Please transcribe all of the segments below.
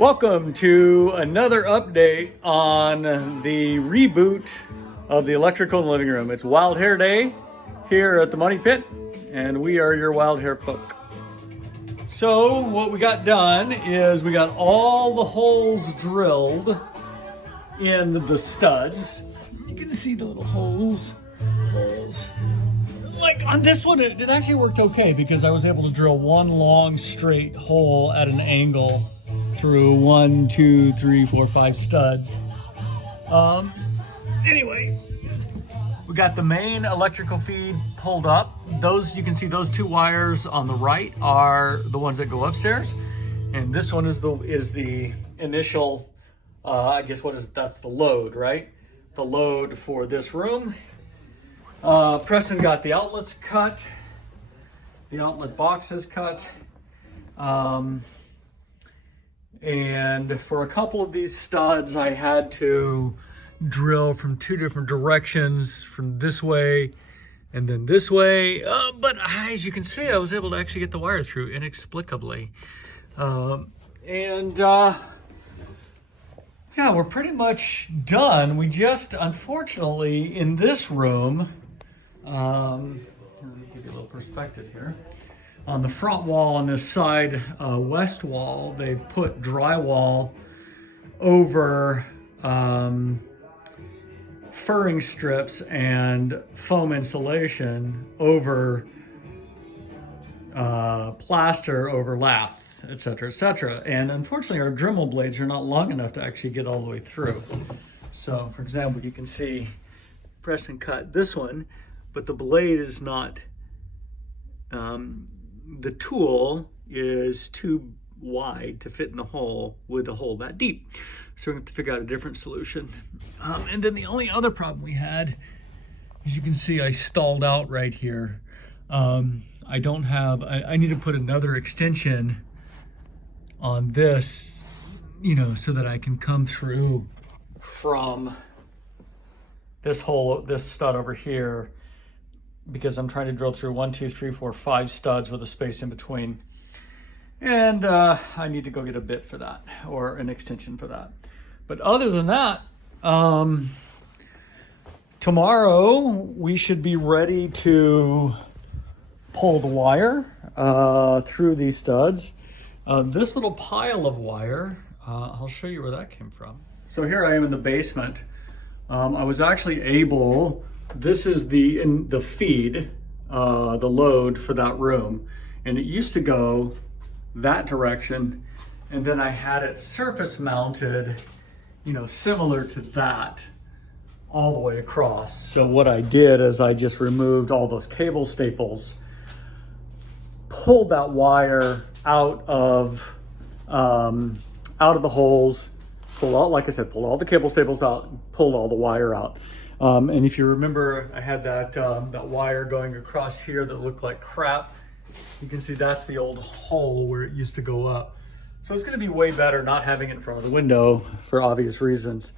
Welcome to another update on the reboot of the electrical in the living room. It's Wild Hair Day here at the Money Pit, and we are your wild hair folk. So what we got done is we got all the holes drilled in the studs. You can see the little holes. Like on this one, it actually worked okay because I was able to drill one long straight hole at an angle through 1, 2, 3, 4, 5 studs. Anyway, we got the main electrical feed pulled up. Those, you can see those two wires on the right are the ones that go upstairs, and this one is the initial. I guess that's the load, right? The load for this room. Preston got the outlets cut, the outlet boxes cut. And for a couple of these studs, I had to drill from two different directions, from this way and then this way. But as you can see, I was able to actually get the wire through inexplicably. Yeah, we're pretty much done. We just, unfortunately, in this room, let me give you a little perspective here. On the front wall on this side west wall, they've put drywall over furring strips and foam insulation over plaster over lath, etc., etc. And unfortunately, our Dremel blades are not long enough to actually get all the way through. So, for example, you can see Preston cut this one, but the blade is not. The tool is too wide to fit in the hole with a hole that deep. So we're going to have to figure out a different solution. And then the only other problem we had, as you can see, I stalled out right here. I need to put another extension on this, so that I can come through from this hole, this stud over here, because I'm trying to drill through 1, 2, 3, 4, 5 studs with a space in between. And I need to go get a bit for that, or an extension for that. But other than that, tomorrow we should be ready to pull the wire through these studs. This little pile of wire, I'll show you where that came from. So here I am in the basement. I was actually able, this is the feed, the load for that room, and it used to go that direction, and then I had it surface mounted, similar to that, all the way across. So what I did is I just removed all those cable staples, pulled that wire out of the holes, pulled all the cable staples out, pulled all the wire out. And if you remember, I had that wire going across here that looked like crap. You can see that's the old hole where it used to go up. So it's going to be way better not having it in front of the window for obvious reasons.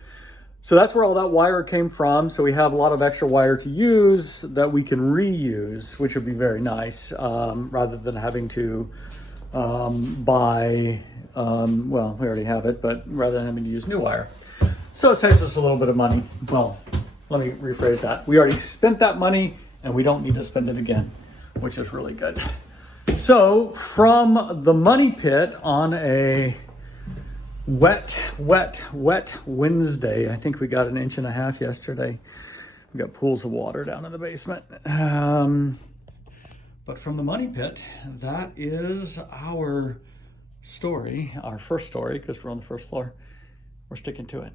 So that's where all that wire came from. So we have a lot of extra wire to use that we can reuse, which would be very nice, rather than having to buy, well, we already have it, but rather than having to use new wire. So it saves us a little bit of money. Well, let me rephrase that. We already spent that money and we don't need to spend it again, which is really good. So from the Money Pit on a wet Wednesday, I think we got 1.5 inches yesterday. We got pools of water down in the basement. But from the Money Pit, that is our story, our first story, because we're on the first floor. We're sticking to it.